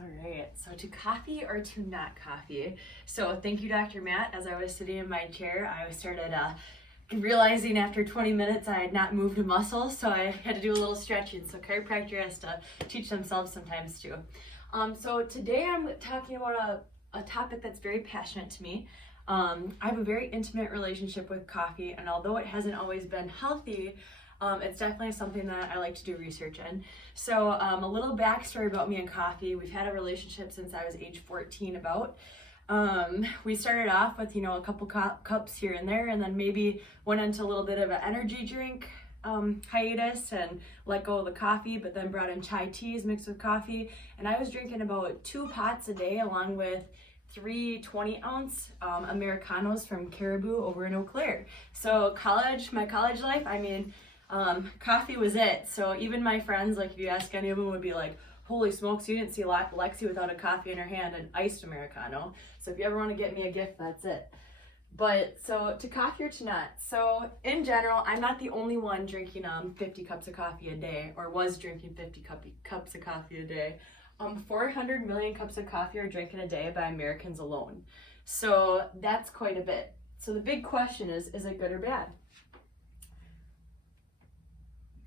All right, so to coffee or to not coffee? So thank you, Dr. Matt. As I was sitting in my chair, I started realizing after 20 minutes I had not moved a muscle, so I had to do a little stretching. So chiropractor has to teach themselves sometimes too. So today I'm talking about a topic that's very passionate to me. I have a very intimate relationship with coffee, and although it hasn't always been healthy, it's definitely something that I like to do research in. So a little backstory about me and coffee. We've had a relationship since I was age 14 about. We started off with, a couple cups here and there, and then maybe went into a little bit of an energy drink hiatus and let go of the coffee, but then brought in chai teas mixed with coffee. And I was drinking about 2 pots a day along with 3 20-ounce Americanos from Caribou over in Eau Claire. So my college life, coffee was it. So even my friends, like if you ask any of them, would be like, holy smokes, you didn't see Lexy without a coffee in her hand, an iced Americano. So if you ever want to get me a gift, that's it. But so to coffee or to not. So in general, I'm not the only one drinking 50 cups of coffee a day, or was drinking 50 cups of coffee a day. 400 million cups of coffee are drinking a day by Americans alone. So that's quite a bit. So the big question is it good or bad?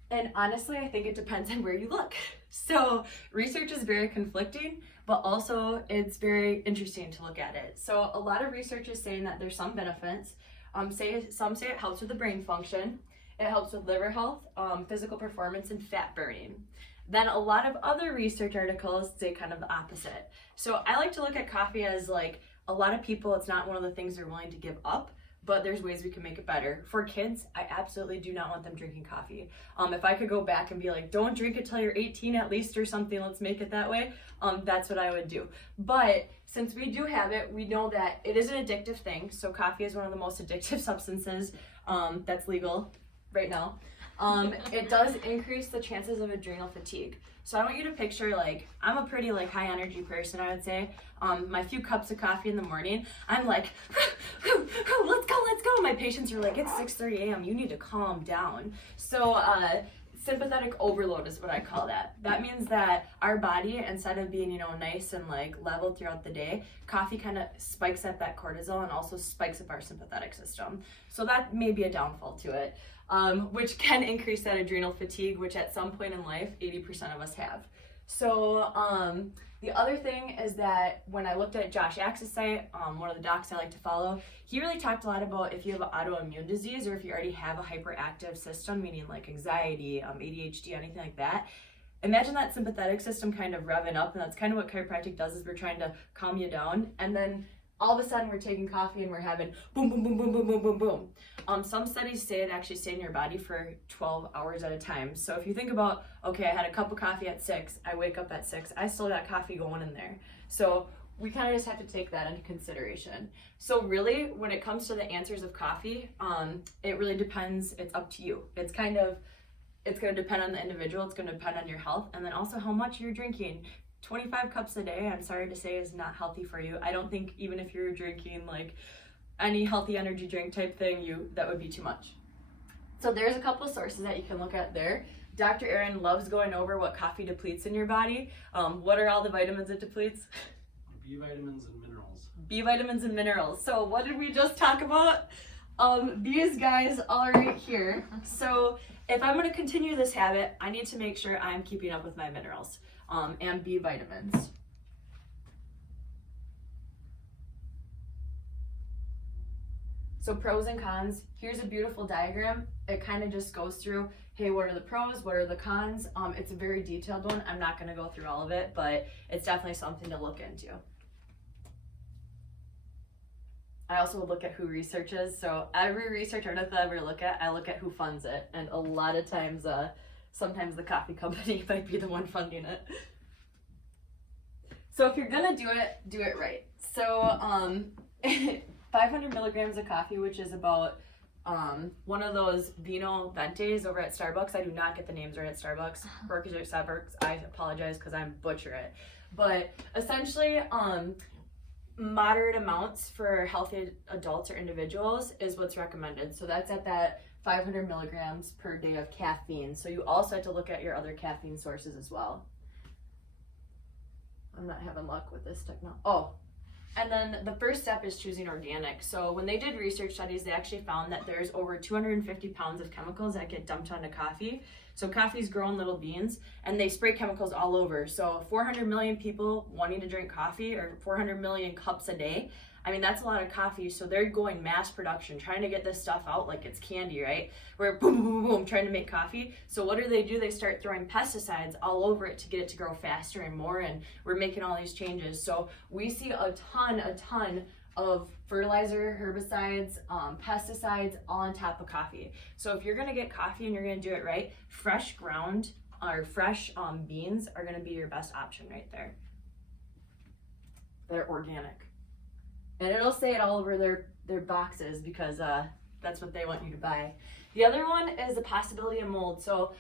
And honestly, I think it depends on where you look. So research is very conflicting, but also it's very interesting to look at it. So a lot of research is saying that there's some benefits. Some say it helps with the brain function. It helps with liver health, physical performance, and fat burning. Then a lot of other research articles say kind of the opposite. So I like to look at coffee as like a lot of people, it's not one of the things they're willing to give up, but there's ways we can make it better. For kids, I absolutely do not want them drinking coffee. If I could go back and be like, don't drink it till you're 18 at least or something, let's make it that way, that's what I would do. But since we do have it, we know that it is an addictive thing. So coffee is one of the most addictive substances that's legal right now. It does increase the chances of adrenal fatigue. So I want you to picture, like, I'm a pretty high energy person, I would say. My few cups of coffee in the morning, I'm like, let's go. My patients are like, it's 6:30 a.m. You need to calm down. So sympathetic overload is what I call that. That means that our body, instead of being, nice and level throughout the day, coffee kind of spikes up that cortisol and also spikes up our sympathetic system. So that may be a downfall to it. Which can increase that adrenal fatigue, which at some point in life, 80% of us have. So the other thing is that when I looked at Josh Axe's site, one of the docs I like to follow, he really talked a lot about if you have an autoimmune disease or if you already have a hyperactive system, meaning like anxiety, ADHD, anything like that. Imagine that sympathetic system kind of revving up, and that's kind of what chiropractic does, is we're trying to calm you down, and then all of a sudden we're taking coffee and we're having boom, boom, boom, boom, boom, boom, boom, boom. Some studies say it actually stays in your body for 12 hours at a time. So if you think about, okay, I had a cup of coffee at 6, I wake up at 6, I still got coffee going in there. So we kind of just have to take that into consideration. So really, when it comes to the answers of coffee, it really depends. It's up to you. It's going to depend on the individual. It's going to depend on your health, and then also how much you're drinking. 25 cups a day, I'm sorry to say, is not healthy for you. I don't think even if you're drinking any healthy energy drink type thing, that would be too much. So there's a couple of sources that you can look at there. Dr. Aaron loves going over what coffee depletes in your body. What are all the vitamins it depletes? B vitamins and minerals. B vitamins and minerals. So what did we just talk about? These guys are right here. So if I'm going to continue this habit, I need to make sure I'm keeping up with my minerals. And B vitamins. So pros and cons. Here's a beautiful diagram. It kind of just goes through, hey, what are the pros, what are the cons? It's a very detailed one. I'm not going to go through all of it, but it's definitely something to look into. I also look at who researches. So every research article I ever look at, I look at who funds it. And a lot of times, sometimes the coffee company might be the one funding it. So if you're gonna do it right. So 500 milligrams of coffee, which is about one of those Vino Ventes over at Starbucks. I do not get the names right at Starbucks. Workers at Starbucks, I apologize because I'm butcher it. But essentially, moderate amounts for healthy adults or individuals is what's recommended. So that's at that 500 milligrams per day of caffeine. So you also have to look at your other caffeine sources as well. I'm not having luck with this technology. Oh, and then the first step is choosing organic. So when they did research studies, they actually found that there's over 250 pounds of chemicals that get dumped onto coffee. So coffee's grown little beans, and they spray chemicals all over. So 400 million people wanting to drink coffee, or 400 million cups a day. I mean, that's a lot of coffee. So they're going mass production, trying to get this stuff out like it's candy, right? We're boom, boom, boom, boom, trying to make coffee. So what do? They start throwing pesticides all over it to get it to grow faster and more, and we're making all these changes. So we see a ton of fertilizer, herbicides, pesticides all on top of coffee. So if you're gonna get coffee and you're gonna do it right, fresh ground or fresh beans are gonna be your best option right there. They're organic. And it'll say it all over their boxes because that's what they want you to buy. The other one is the possibility of mold. So